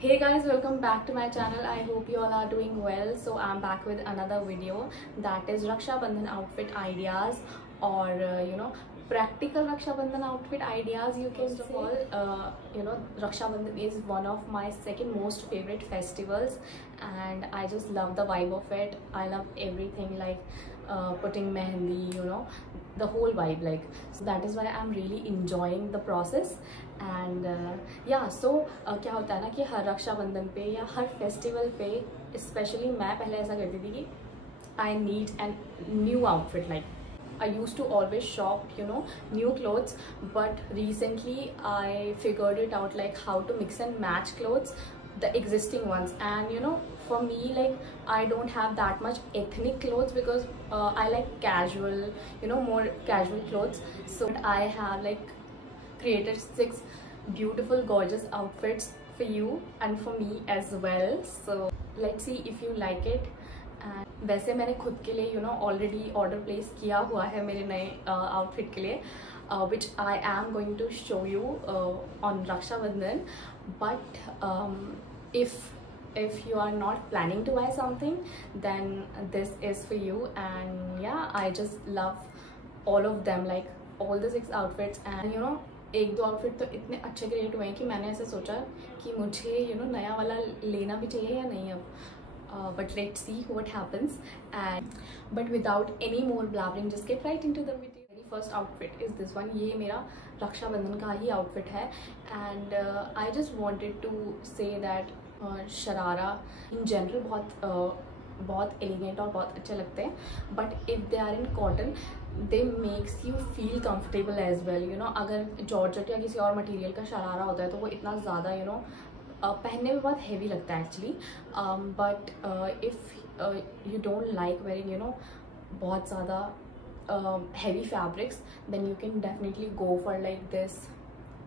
Hey guys, welcome back to my channel. I hope you all are doing well. So I'm back with another video, that is Raksha Bandhan outfit ideas, or practical Raksha Bandhan outfit ideas, you can say. First of all, Raksha Bandhan is one of my second most favorite festivals, and I just love the vibe of it. I love everything, like putting mehendi, the whole vibe, like, so that is why I'm really enjoying the process. And या सो क्या होता है ना कि हर रक्षाबंधन पे या हर फेस्टिवल पे स्पेशली मैं पहले ऐसा करती थी कि I need an new outfit. Like I used to always shop, new clothes, but recently I figured it out, like how to mix and match clothes, the existing ones. And for me, like, I don't have that much ethnic clothes because I like casual, more casual clothes. So I have like created 6 beautiful gorgeous outfits for you and for me as well. So let's see if you like it. And वैसे मैंने खुद के लिए already order place किया हुआ है मेरे नए आउटफिट के लिए, which I am going to show you on Raksha Bandhan. But if you are not planning to buy something, then this is for you. And yeah, I just love all of them, like all the 6 outfits. And एक दो आउटफिट तो इतने अच्छे क्रिएट हुए हैं कि मैंने ऐसे सोचा कि मुझे नया वाला लेना भी चाहिए या नहीं अब. But let's see what happens. But without any more blabbering, just get right into the video. Very first outfit is this one. ये मेरा रक्षाबंधन का ही outfit है. And I just wanted to say that sharara in general बहुत elegant और बहुत अच्छे लगते हैं. But if they are in cotton, they makes you feel comfortable as well. अगर जॉर्जेट या किसी और मटेरियल का शरारा होता है तो वो इतना ज़्यादा पहनने में बहुत हैवी लगता है actually. But if you don't like wearing बहुत ज़्यादा heavy fabrics, then you can definitely go for like this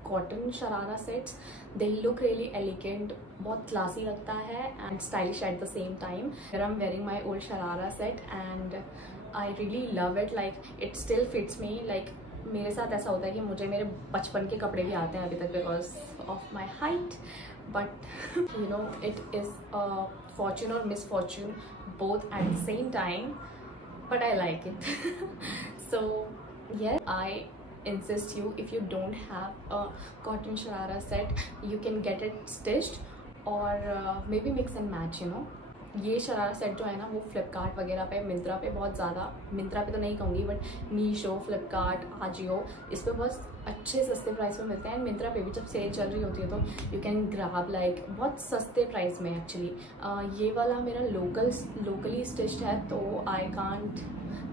cotton sharara sets. They look really elegant, बहुत क्लासी लगता है and stylish at the same time. I am wearing my old sharara set and I really love it. Like it still fits me. Like मेरे साथ ऐसा होता है कि मुझे मेरे बचपन के कपड़े भी आते हैं अभी तक because of my height. But it is Fortune और misfortune both at the same time, but I like it. So yes, I insist you, if you don't have a cotton sharara set, you can get it stitched or maybe mix and match. ये शरारा सेट जो है ना वो फ्लिपकार्ट वगैरह पे, मिंत्रा पे बहुत ज़्यादा, मिंत्रा पे तो नहीं कहूँगी बट मीशो, फ्लिपकार्ट, आजियो, इस पर बहुत अच्छे सस्ते प्राइस में मिलते हैं. एंड मिंत्रा पे भी जब सेल चल रही होती है तो यू कैन ग्रैब लाइक बहुत सस्ते प्राइस में एक्चुअली. ये वाला मेरा लोकली स्टिच्ड है तो I can't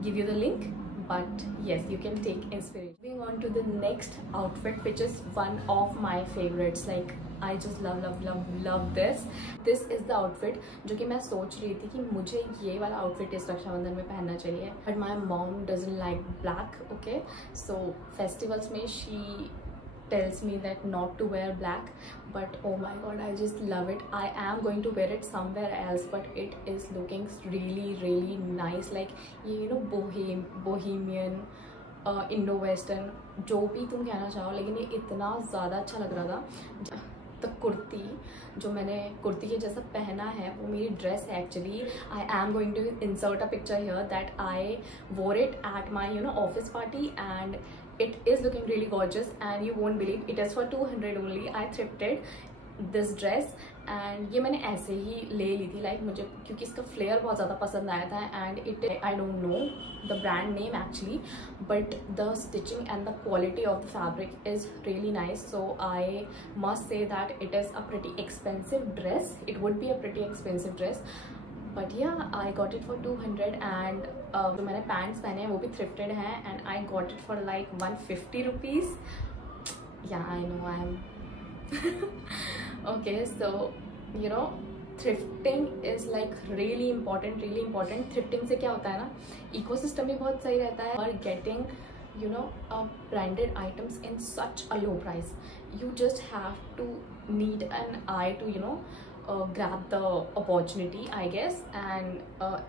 give you the link, but yes, you can take inspiration. Moving on to the next outfit, which is one of my favorites. Like I just love this. This is the outfit जो कि मैं सोच रही थी कि मुझे ये वाला outfit इस रक्षाबंधन में पहनना चाहिए. But my mom doesn't like black. Okay, so festivals में she tells me that not to wear black, but oh my god, I just love it. I am going to wear it somewhere else, but it is looking really nice. Like ये bohemian, Indo western, जो भी तुम कहना चाहो, लेकिन ये इतना ज़्यादा अच्छा लग रहा था. तो कुर्ती जो मैंने कुर्ती के जैसा पहना है वो मेरी ड्रेस है actually. I am going to insert a picture here that I wore it at my office party and it is looking really gorgeous. And you won't believe, it is for 200 only. I thrifted this dress and ये मैंने ऐसे ही ले ली थी. लाइक मुझे क्योंकि इसका फ्लेयर बहुत ज़्यादा पसंद आया था and it, I don't know the brand name actually, but the stitching and the quality of the fabric is really nice. So I must say that it is a pretty expensive dress. It would be a pretty expensive dress, but yeah I got it for 200. And जो मैंने pants पहने हैं वो भी thrifted हैं and I got it for like 150 rupees. Yeah I know I am okay. So thrifting is like really important. Thrifting से क्या होता है ना, इकोसिस्टम भी बहुत सही रहता है और getting branded items in such a low price. You just have to need an eye to grab the opportunity, I guess. And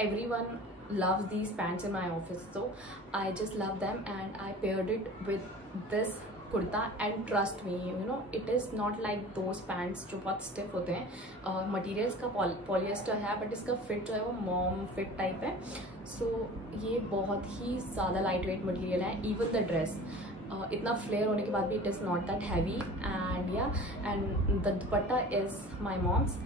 everyone loves these pants in my office, so I just love them and I paired it with this kurta and trust me you know it is not like those pants जो बहुत स्टिफ होते हैं. मटीरियल्स का पॉलिएस्टर है बट इसका फिट जो है वो मॉम फिट टाइप है. सो ये बहुत ही ज़्यादा लाइट वेट मटीरियल है. इवन द ड्रेस इतना फ्लेयर होने के बाद भी it is not that heavy and yeah and the dupatta is my mom's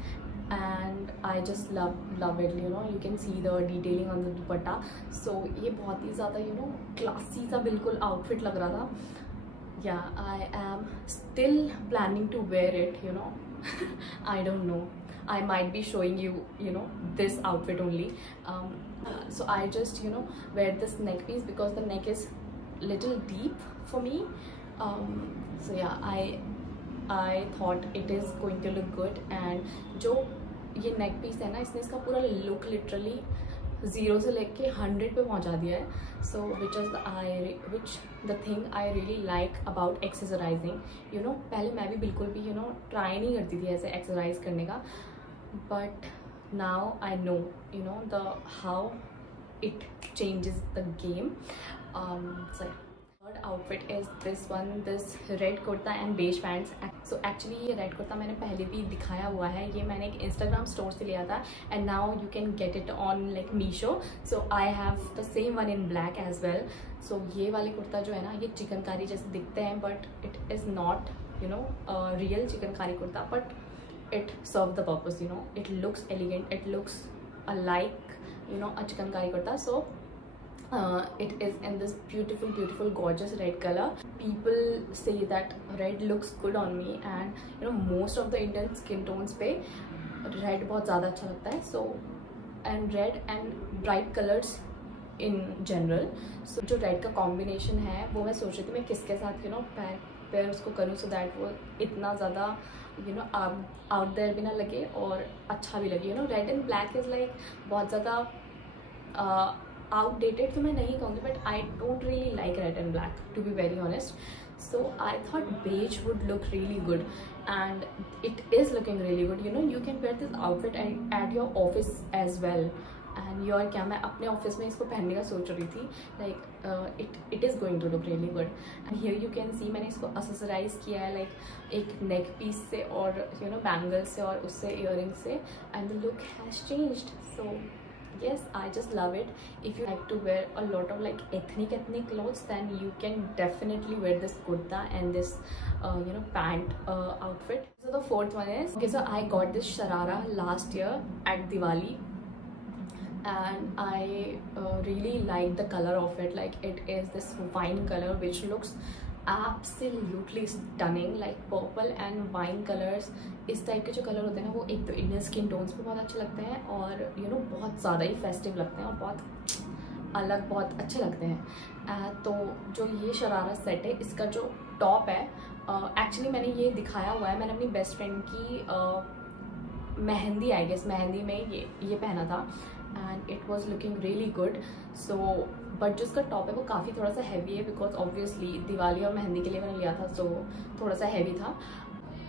and I just love it. You know, you can see the detailing on the dupatta. So ये बहुत ही ज़्यादा you know classy सा बिल्कुल outfit लग रहा था. Yeah, I am still planning to wear it. You know, I don't know. I might be showing you know this outfit only. So I just you know wear this neck piece because the neck is little deep for me. So yeah, I thought it is going to look good. And जो ये neck piece है ना इसने इसका पूरा look literally 0 से लेके 100 पे पहुंचा दिया है. So which the thing I really like about accessorising. You know पहले मैं भी बिल्कुल भी यू नो ट्राई नहीं करती थी ऐसे एक्सरसाइज करने का, but now I know you know the how it changes the game. Third outfit is this one, this red kurta and beige pants. So actually ये red kurta मैंने पहले भी दिखाया हुआ है. ये मैंने एक Instagram store से लिया था and now you can get it on like Meesho. So I have the same one in black as well. So ये वाले कुर्ता जो है ना ये चिकनकारी जैसे दिखते हैं but it is not you know real chikankari kurta, but it serves the purpose. You know it looks elegant, it looks like you know a chikankari kurta. So it is in this beautiful gorgeous red color. People say that red looks good on me and you know most of the Indian skin tones पे red बहुत ज़्यादा अच्छा लगता है. So and red and bright colors in general. So जो red का combination है वो मैं सोच रही थी मैं किसके साथ you know पैर उसको करूँ so that वो इतना ज़्यादा you know out there भी ना लगे और अच्छा भी लगे. You know red and black is like बहुत ज़्यादा outdated तो मैं नहीं कहूँगी, but I don't really like red and black to be very honest. So I thought beige would look really good and it is looking really good. You know you can wear this outfit at your office as well. And your क्या मैं अपने ऑफिस में इसको पहनने का सोच रही थी. Like it is going to look really good. And here you can see मैंने इसको accessorize किया है like एक neck piece से और you know bangles से और उससे earrings से, and the look has changed. So yes, I just love it. If you like to wear a lot of like ethnic clothes, then you can definitely wear this kurta and this you know pant outfit. So the fourth one is okay. So I got this sharara last year at Diwali and I really like the color of it. Like it is this wine color which looks absolutely stunning. Like purple and wine colors, इस टाइप के जो कलर होते हैं ना वो एक तो Indian skin tones पे बहुत अच्छे लगते हैं और यू नो बहुत ज़्यादा ही फेस्टिव लगते हैं और बहुत अलग बहुत अच्छे लगते हैं. तो जो ये शरारा सेट है इसका जो टॉप है एक्चुअली मैंने ये दिखाया हुआ है. मैंने अपनी बेस्ट फ्रेंड की मेहंदी आई गेस मेहंदी में ये पहना था and it was looking really good. So but जो इसका टॉप है वो काफ़ी थोड़ा सा हैवी है बिकॉज ऑब्वियसली दिवाली और मेहंदी के लिए मैंने लिया था. सो थोड़ा सा हैवी था.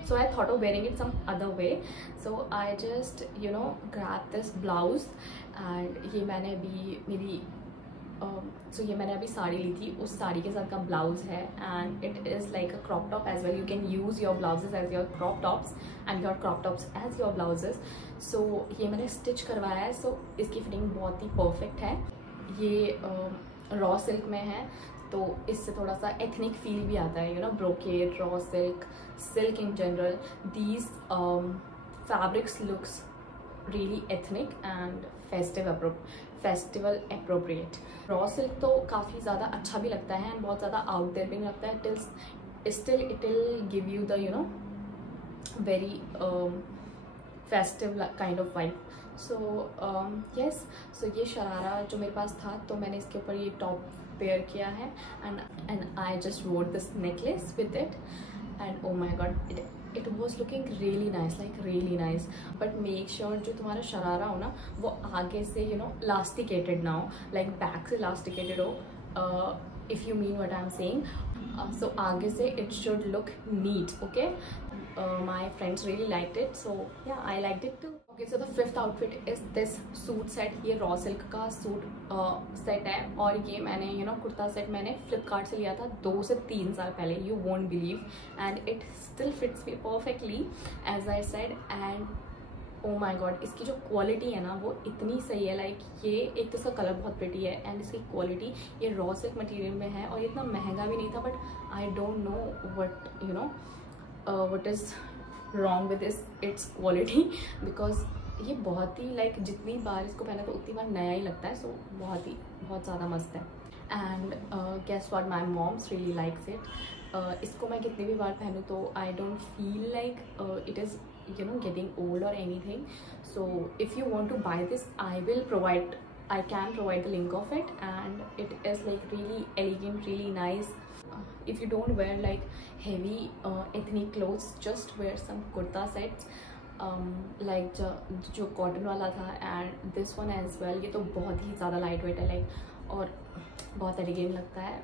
So I thought of wearing it some other way. So I just you know grabbed this blouse and ये मैंने अभी मेरी ये मैंने अभी साड़ी ली थी उस साड़ी के साथ का ब्लाउज है and it is like a crop top as well. You can use your blouses as your crop tops and your crop tops as your blouses. So ये मैंने स्टिच करवाया है. So इसकी फिटिंग बहुत ही परफेक्ट है. ये रॉ सिल्क में है तो इससे थोड़ा सा एथनिक फील भी आता है. You know brocade, raw silk in general, these fabrics looks really ethnic and festival appropriate. Raw silk तो काफ़ी ज़्यादा अच्छा भी लगता है एंड बहुत ज़्यादा आउट देयर भी नहीं लगता है. Still it will give you the you know very festive kind of vibe. So yes, so ये शरारा जो मेरे पास था तो मैंने इसके ऊपर ये टॉप पेयर किया है and I just wore this necklace with it and oh my god it was looking really nice, like really nice. But make sure जो तुम्हारा शरारा हो ना वो आगे से you know elasticated ना हो, like back से elasticated हो, if you mean what I'm saying. So आगे से it should look neat, okay. my friends really liked it, so yeah, I liked it too. Okay, so the fifth outfit is this suit set. ये raw silk का suit set है, और ये मैंने कुर्ता सेट मैंने फ्लिपकार्ट से लिया था 2 से 3 साल पहले. You won't believe, and it still fits me perfectly as I said. And oh my god, इसकी जो क्वालिटी है ना वो इतनी सही है. लाइक ये एक तो इसका कलर बहुत प्रिटी है, एंड इसकी क्वालिटी, ये रॉ सिल्क मटेरियल में है, और इतना महंगा भी नहीं था. But I don't know what is wrong with its quality, because ये बहुत ही लाइक जितनी बार इसको पहना तो उतनी बार नया ही लगता है. सो बहुत ज़्यादा मस्त है. And guess what, my mom's really likes it. इसको मैं कितनी भी बार पहनूँ तो I don't feel like it is getting old or anything. So if you want to buy this, I can provide the link of it, and it is like really elegant, really nice. If you don't wear like heavy ethnic clothes, just wear some kurta sets like जो कॉटन वाला था, and this one as well. ये तो बहुत ही ज़्यादा light wait है लाइक, और बहुत एलिगेंट लगता है.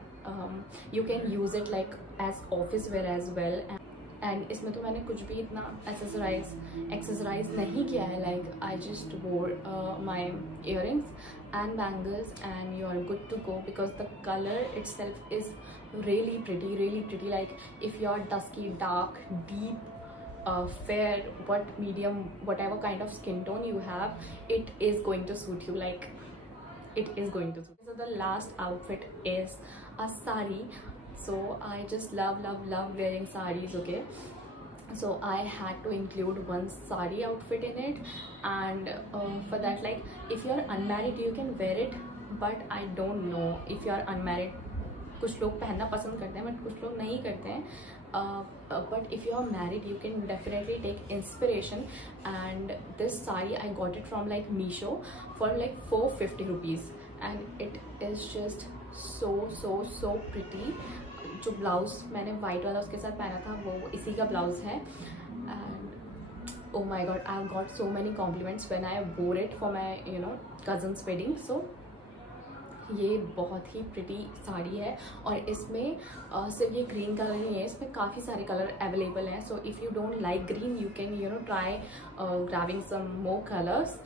You can use it like as office wear as well. And इसमें तो मैंने कुछ भी इतना एक्सेसराइज नहीं किया है. Like I just wore my earrings and bangles and you are good to go, because the colour itself is really pretty. Like if you are dusky, dark, deep, fair, medium, whatever kind of skin tone you have, it is going to suit you. Like it is going to suit. So the last outfit is a sari. So I just love wearing sarees. Okay, so I had to include one sari outfit in it, and for that, like if you are unmarried you can wear it, but I don't know if you are unmarried. कुछ लोग पहनना पसंद करते हैं बट कुछ लोग नहीं करते हैं. But if you are married you can definitely take inspiration, and this sari I got it from like Meesho for like 450 rupees, and it is just so pretty. जो ब्लाउज मैंने वाइट वाला उसके साथ पहना था वो इसी का ब्लाउज है. And oh my God, I have got so many compliments when I wore it for my cousin's wedding. So ये बहुत ही प्रिटी साड़ी है, और इसमें सिर्फ ये ग्रीन कलर नहीं है, इसमें काफ़ी सारे कलर अवेलेबल हैं. So if you don't like green you can try grabbing some more colors,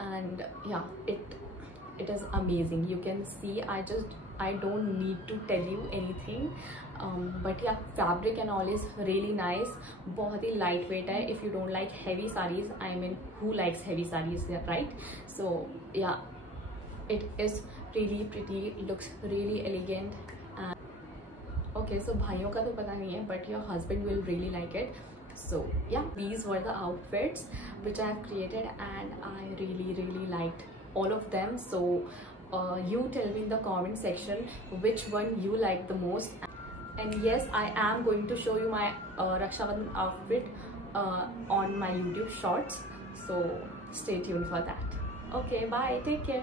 and yeah, it is amazing. You can see I don't need to tell you anything, but yeah, fabric and all is really nice. बहुत ही light weight है. If you don't like heavy sarees, I mean who likes heavy sarees, right? So yeah, it is really pretty, looks really elegant. And okay, so भाइयों का तो पता नहीं है, but your husband will really like it. So yeah, these were the outfits which I have created, and I really liked all of them. So you tell me in the comment section which one you like the most. And yes, I am going to show you my Raksha Bandhan outfit on my YouTube shorts, so stay tuned for that. Okay, bye, take care.